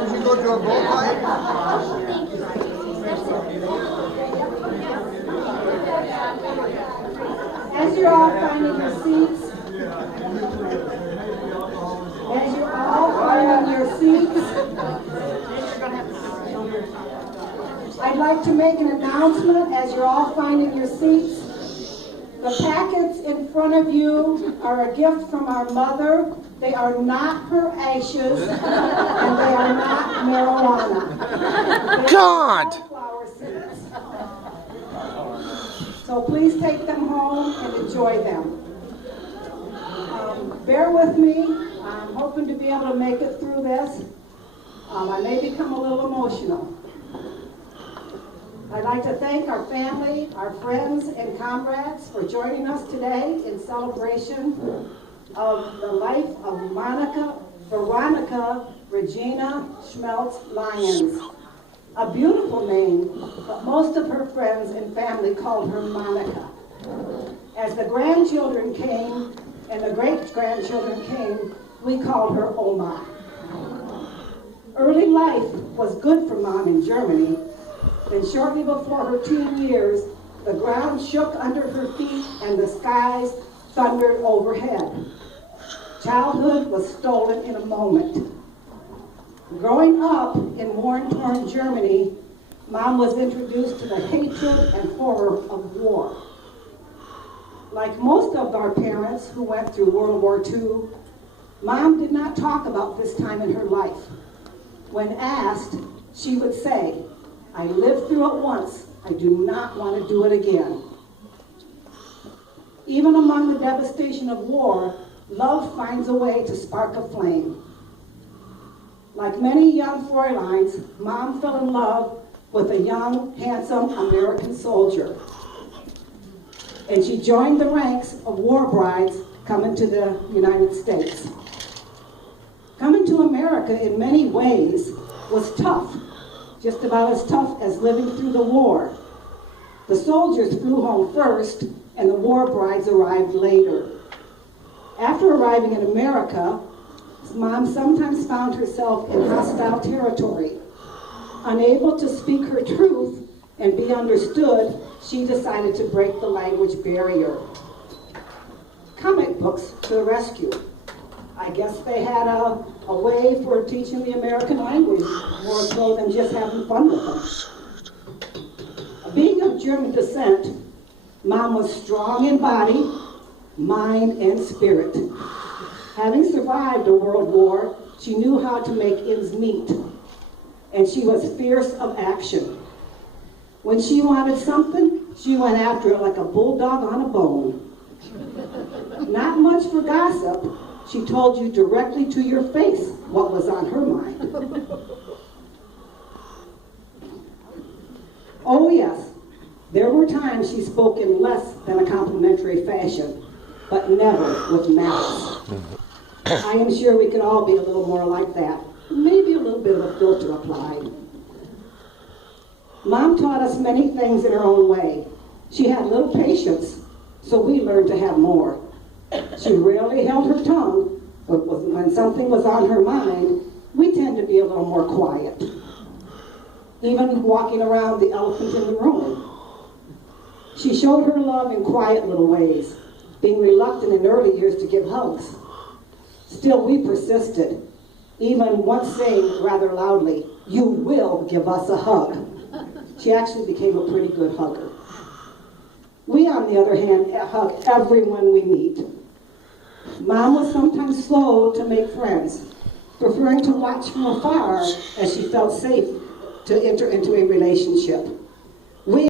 Did you go to a bullfight? As you're all finding your seats, I'd like to make an announcement as you're all finding your seats. The packets in front of you are a gift from our mother. They are not her ashes, and they are not marijuana. They God! are flower seeds. So please take them home and enjoy them. Bear with me. I'm hoping to be able to make it through this. I may become a little emotional. I'd like to thank our family, our friends, and comrades for joining us today in celebration of the life of Veronica Regina Schmeltz Lyons. A beautiful name, but most of her friends and family called her Monica. As the grandchildren came and the great-grandchildren came, we called her Oma. Early life was good for Mom in Germany. Then shortly before her teen years, the ground shook under her feet and the skies thundered overhead. Childhood was stolen in a moment. Growing up in war-torn Germany, Mom was introduced to the hatred and horror of war. Like most of our parents who went through World War II, Mom did not talk about this time in her life. When asked, she would say, "I lived through it once. I do not want to do it again." Even among the devastation of war, love finds a way to spark a flame. Like many young Fräuleins, Mom fell in love with a young, handsome American soldier. And she joined the ranks of war brides coming to the United States. Coming to America in many ways was tough, just about as tough as living through the war. The soldiers flew home first, and the war brides arrived later. After arriving in America, Mom sometimes found herself in hostile territory. Unable to speak her truth and be understood, she decided to break the language barrier. Comic books to the rescue. I guess they had a way for teaching the American language, more so than just having fun with them. Being of German descent, Mom was strong in body, mind, and spirit. Having survived a world war, she knew how to make ends meet, and she was fierce of action. When she wanted something, she went after it like a bulldog on a bone. Not much for gossip. She told you directly to your face what was on her mind. Oh yes, there were times she spoke in less than a complimentary fashion, but never with malice. I am sure we could all be a little more like that. Maybe a little bit of a filter applied. Mom taught us many things in her own way. She had little patience, so we learned to have more. She rarely held her tongue, but when something was on her mind, we tend to be a little more quiet. Even walking around the elephant in the room. She showed her love in quiet little ways, being reluctant in early years to give hugs. Still, we persisted, even once saying rather loudly, "You will give us a hug." She actually became a pretty good hugger. We, on the other hand, hug everyone we meet. Mom was sometimes slow to make friends, preferring to watch from afar as she felt safe to enter into a relationship.